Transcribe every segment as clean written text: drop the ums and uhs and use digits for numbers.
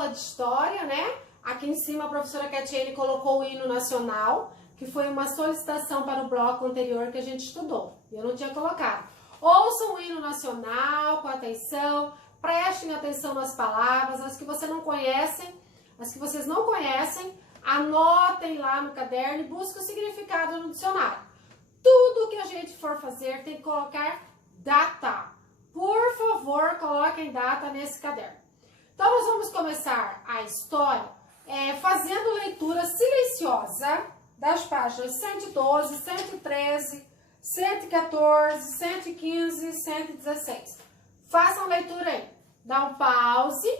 aula de história, né? Aqui em cima a professora Catiene colocou o hino nacional, que foi uma solicitação para o bloco anterior que a gente estudou. Eu não tinha colocado. Ouçam o hino nacional com atenção, prestem atenção nas palavras, as que vocês não conhecem, anotem lá no caderno e busquem o significado no dicionário. Tudo que a gente for fazer tem que colocar data. Por favor, coloquem data nesse caderno. Então, nós vamos começar a história fazendo leitura silenciosa das páginas 112, 113, 114, 115 e 116. Façam a leitura aí. Dá um pause,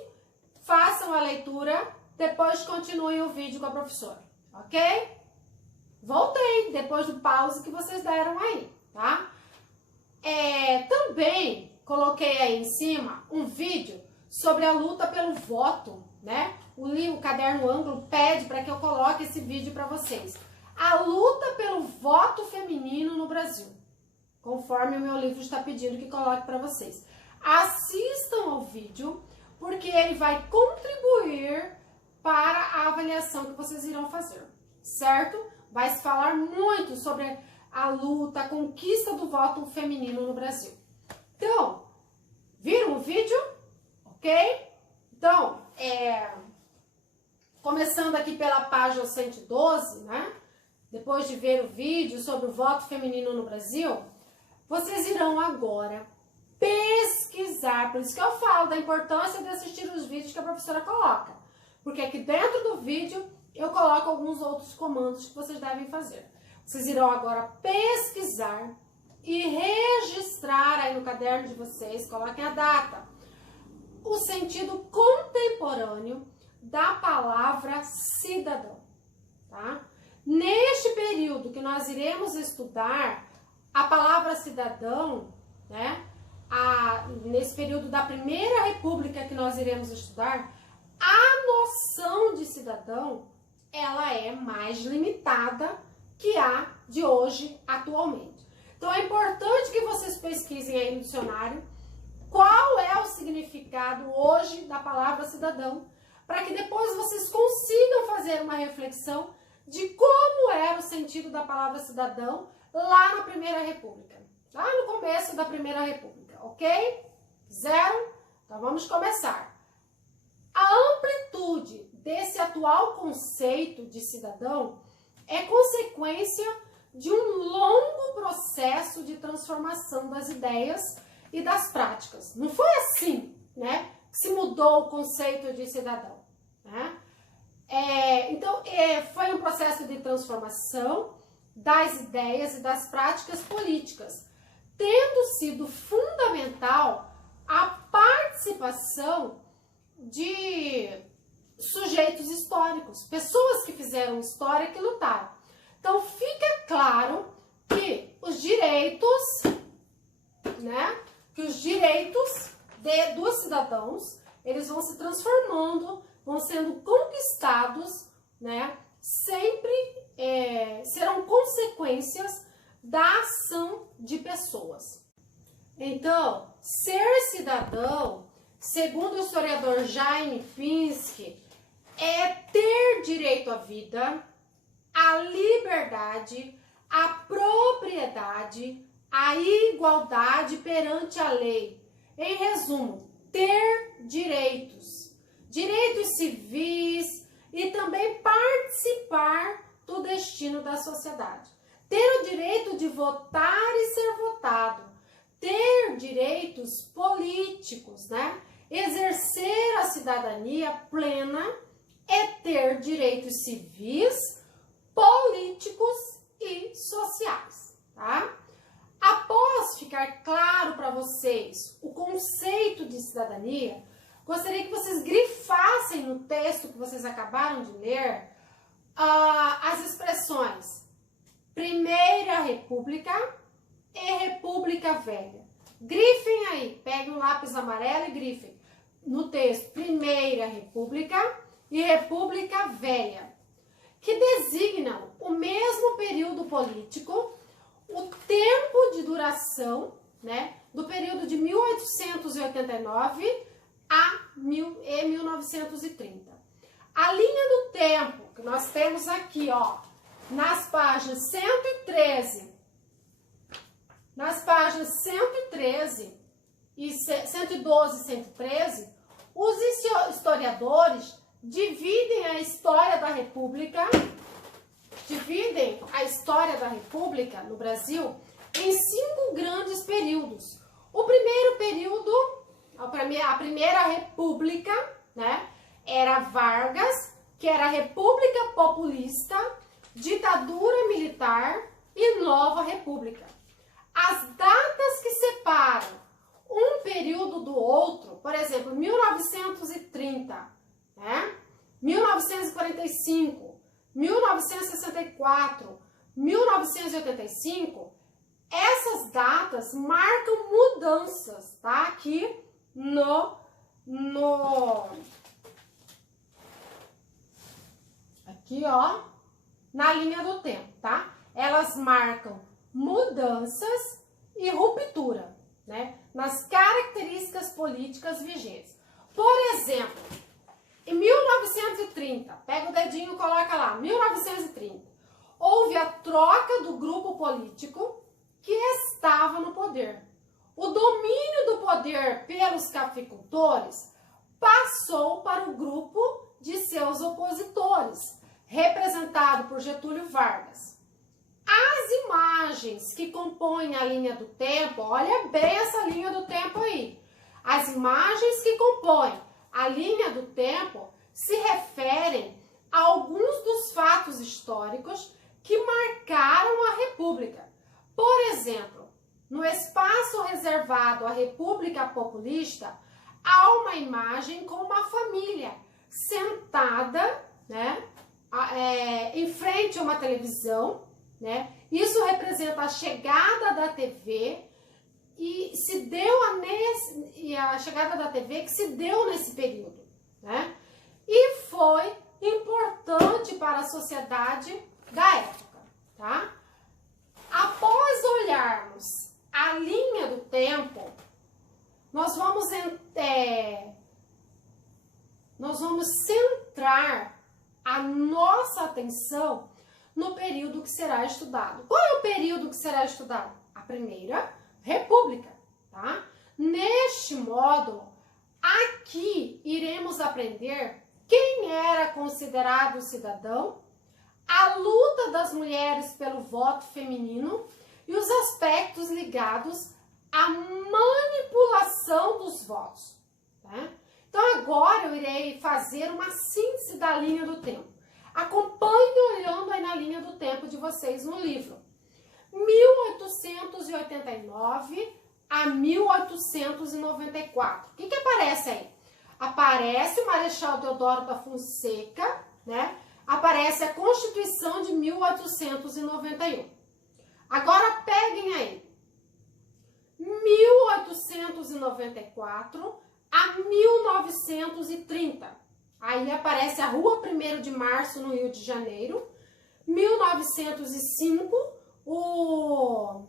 façam a leitura, depois continuem o vídeo com a professora, ok? Voltei depois do pause que vocês deram aí, tá? Também coloquei aí em cima um vídeo sobre a luta pelo voto, né? O caderno ângulo pede para que eu coloque esse vídeo para vocês. A luta pelo voto feminino no Brasil, conforme o meu livro está pedindo que coloque para vocês. Assistam ao vídeo, porque ele vai contribuir para a avaliação que vocês irão fazer, certo? Vai se falar muito sobre a luta, a conquista do voto feminino no Brasil. Então, viram o vídeo? Ok? Então, começando aqui pela página 112, né? Depois de ver o vídeo sobre o voto feminino no Brasil, vocês irão agora pesquisar. Por isso que eu falo da importância de assistir os vídeos que a professora coloca. Porque aqui dentro do vídeo eu coloco alguns outros comandos que vocês devem fazer. Vocês irão agora pesquisar e registrar aí no caderno de vocês, coloquem a data, o sentido contemporâneo da palavra cidadão, tá? Neste período que nós iremos estudar a palavra cidadão, né? Nesse período da Primeira República que nós iremos estudar, a noção de cidadão, ela é mais limitada que a de hoje, atualmente. Então, é importante que vocês pesquisem aí no dicionário qual é o significado hoje da palavra cidadão, para que depois vocês consigam fazer uma reflexão de como era o sentido da palavra cidadão lá na Primeira República, lá no começo da Primeira República, ok? Fizeram? Então, vamos começar. A amplitude desse atual conceito de cidadão é consequência de um longo processo de transformação das ideias e das práticas. Não foi assim, né, que se mudou o conceito de cidadão, né? Então, foi um processo de transformação das ideias e das práticas políticas, tendo sido fundamental a participação de sujeitos históricos, pessoas que fizeram história, que lutaram. Então, fica claro que os direitos, né, dos cidadãos, eles vão se transformando, vão sendo conquistados, né, sempre serão consequências da ação de pessoas. Então, ser cidadão, segundo o historiador Jaime Pinsky, é ter direito à vida, à liberdade, à propriedade, à igualdade perante a lei. Em resumo, ter direitos, direitos civis e também participar do destino da sociedade. Ter o direito de votar e ser votado, ter direitos políticos, né? Exercer a cidadania plena é ter direitos civis, políticos e sociais, tá? Após ficar claro para vocês o conceito de cidadania, gostaria que vocês grifassem no texto que vocês acabaram de ler as expressões Primeira República e República Velha. Grifem aí, peguem um lápis amarelo e grifem no texto Primeira República e República Velha, que designam o mesmo período político, o tempo de duração, né, do período de 1889 a e 1930. A linha do tempo que nós temos aqui, ó, nas páginas 113, e 112 e 113, os historiadores dividem a história da República no Brasil em 5 grandes períodos. O primeiro período, a primeira república, né, era Vargas, que era a República Populista, ditadura militar e nova república. As datas que separam um período do outro, por exemplo, 1930, né, 1945, 1964, 1985, essas datas marcam mudanças, tá? Aqui aqui, ó, na linha do tempo, tá? Elas marcam mudanças e ruptura, né? Nas características políticas vigentes. Por exemplo, em 1930, pega o dedinho e coloca lá, 1930, houve a troca do grupo político que estava no poder. O domínio do poder pelos cafeicultores passou para o grupo de seus opositores, representado por Getúlio Vargas. As imagens que compõem a linha do tempo, olha bem essa linha do tempo aí. As imagens que compõem a linha do tempo se referem a alguns dos fatos históricos que marcaram a República. Por exemplo, no espaço reservado à República Populista, há uma imagem com uma família sentada, né, em frente a uma televisão, né? Isso representa a chegada da TV e a chegada da TV que se deu nesse período, né? E foi importante para a sociedade da época, tá? Após olharmos a linha do tempo, nós vamos centrar a nossa atenção no período que será estudado. Qual é o período que será estudado? A Primeira República, tá? Neste módulo, aqui iremos aprender quem era considerado cidadão, a luta das mulheres pelo voto feminino e os aspectos ligados à manipulação dos votos, tá? Então agora eu irei fazer uma síntese da linha do tempo. Acompanhe olhando aí na linha do tempo de vocês no livro. 1889 a 1894. O que aparece aí? Aparece o Marechal Deodoro da Fonseca, né? Aparece a Constituição de 1891. Agora peguem aí. 1894 a 1930. Aí aparece a Rua 1º de Março, no Rio de Janeiro. 1905, o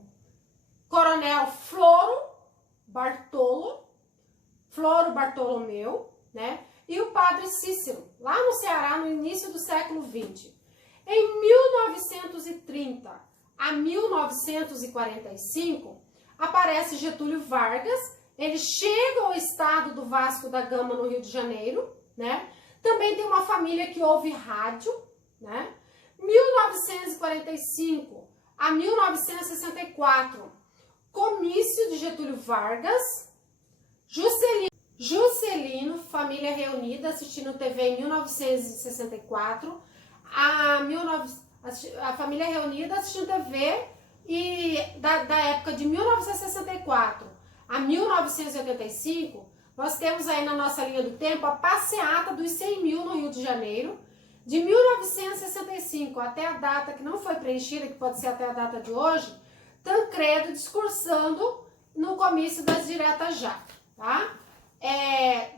Coronel Floro Bartolomeu, né? E o Padre Cícero, lá no Ceará, no início do século XX. Em 1930 a 1945, aparece Getúlio Vargas. Ele chega ao estado do Vasco da Gama, no Rio de Janeiro, né? Também tem uma família que ouve rádio, né? 1945 a 1964, comício de Getúlio Vargas. Juscelino, família reunida, assistindo TV em 1964. A família reunida assistindo TV e da época de 1964 a 1985, nós temos aí na nossa linha do tempo a passeata dos 100 mil no Rio de Janeiro. De 1965 até a data que não foi preenchida, que pode ser até a data de hoje, Tancredo discursando no comício das diretas já, tá?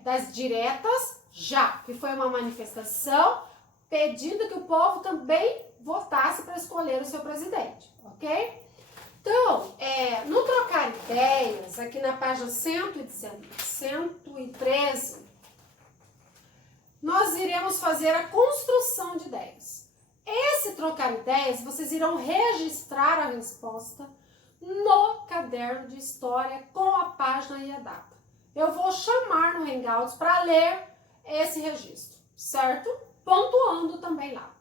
Das diretas já, que foi uma manifestação pedindo que o povo também votasse para escolher o seu presidente, ok? Então, no trocar ideias, aqui na página 113, iremos fazer a construção de ideias. Esse trocar ideias, vocês irão registrar a resposta no caderno de história com a página e a data. Eu vou chamar no Hangouts para ler esse registro, certo? Pontuando também lá.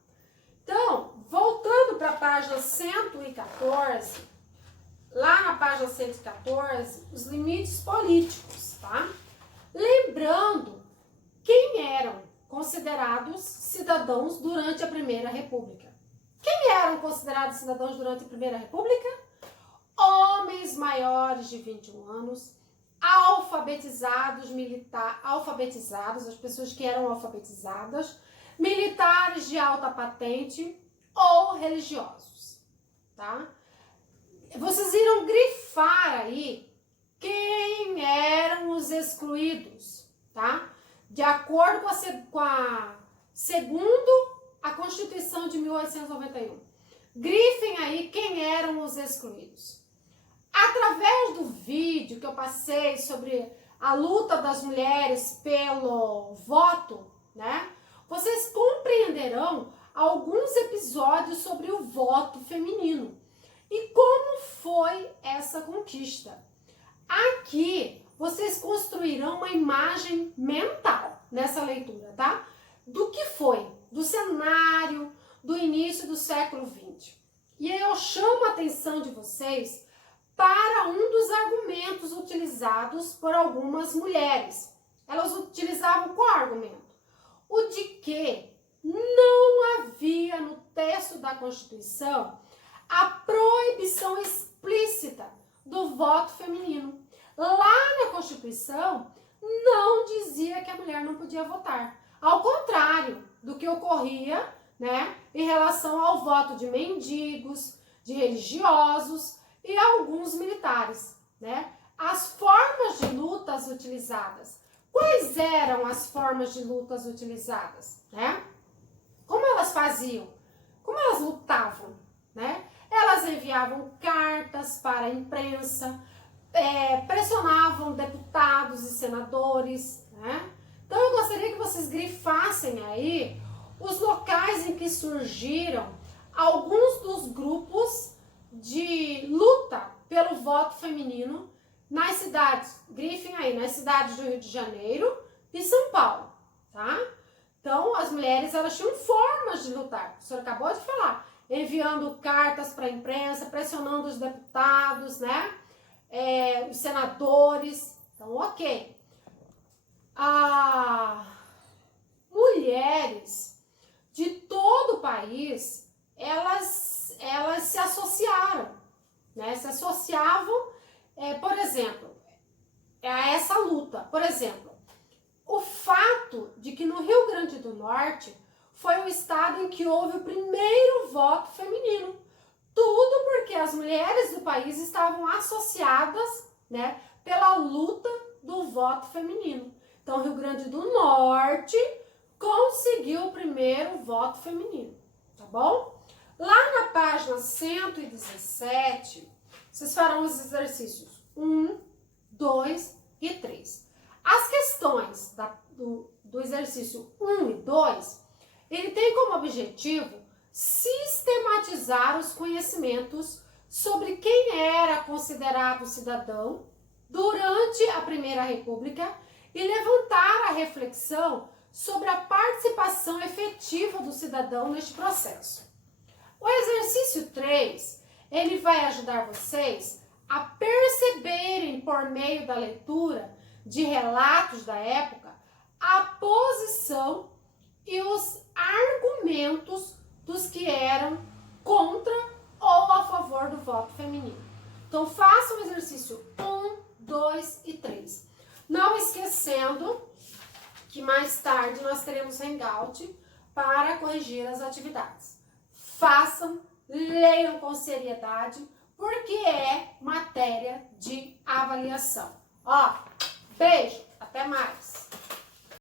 Então, voltando para a página 114, lá na página 114, os limites políticos, tá? Lembrando quem eram considerados cidadãos durante a Primeira República. Quem eram considerados cidadãos durante a Primeira República? Homens maiores de 21 anos, alfabetizados, as pessoas que eram alfabetizadas, militares de alta patente ou religiosos, tá? Vocês irão grifar aí quem eram os excluídos, tá? De acordo segundo a Constituição de 1891. Grifem aí quem eram os excluídos. Através do vídeo que eu passei sobre a luta das mulheres pelo voto, né? Vocês compreenderão alguns episódios sobre o voto feminino e como foi essa conquista. Aqui vocês construirão uma imagem mental nessa leitura, tá? Do que foi, do cenário do início do século XX. E aí eu chamo a atenção de vocês para um dos argumentos utilizados por algumas mulheres. Elas utilizavam qual argumento? O de que não havia no texto da Constituição a proibição explícita do voto feminino. Lá na Constituição não dizia que a mulher não podia votar. Ao contrário do que ocorria, né, em relação ao voto de mendigos, de religiosos e alguns militares, né? As formas de lutas utilizadas. Quais eram as formas de lutas utilizadas, né? Como elas faziam? Como elas lutavam, né? Elas enviavam cartas para a imprensa, pressionavam deputados e senadores, né? Então eu gostaria que vocês grifassem aí os locais em que surgiram alguns dos grupos de luta pelo voto feminino nas cidades, grifem aí, nas cidades do Rio de Janeiro e São Paulo, tá? Então, as mulheres, elas tinham formas de lutar, o senhor acabou de falar, enviando cartas para a imprensa, pressionando os deputados, né? Os senadores, então, ok. Mulheres de todo o país, elas se associaram, né? Se associavam, por exemplo, a essa luta. Por exemplo, o fato de que no Rio Grande do Norte foi o estado em que houve o primeiro voto feminino. Tudo porque as mulheres do país estavam associadas, né, pela luta do voto feminino. Então, o Rio Grande do Norte conseguiu o primeiro voto feminino, tá bom? Lá na página 117, vocês farão os exercícios 1, 2 e 3. As questões do exercício 1 e 2, ele tem como objetivo sistematizar os conhecimentos sobre quem era considerado cidadão durante a Primeira República e levantar a reflexão sobre a participação efetiva do cidadão neste processo. O exercício 3, ele vai ajudar vocês a perceberem, por meio da leitura de relatos da época, a posição e os argumentos dos que eram contra ou a favor do voto feminino. Então, façam o exercício 1, 2 e 3. Não esquecendo que mais tarde nós teremos Hangout para corrigir as atividades. Façam, leiam com seriedade, porque é matéria de avaliação. Ó, beijo, até mais!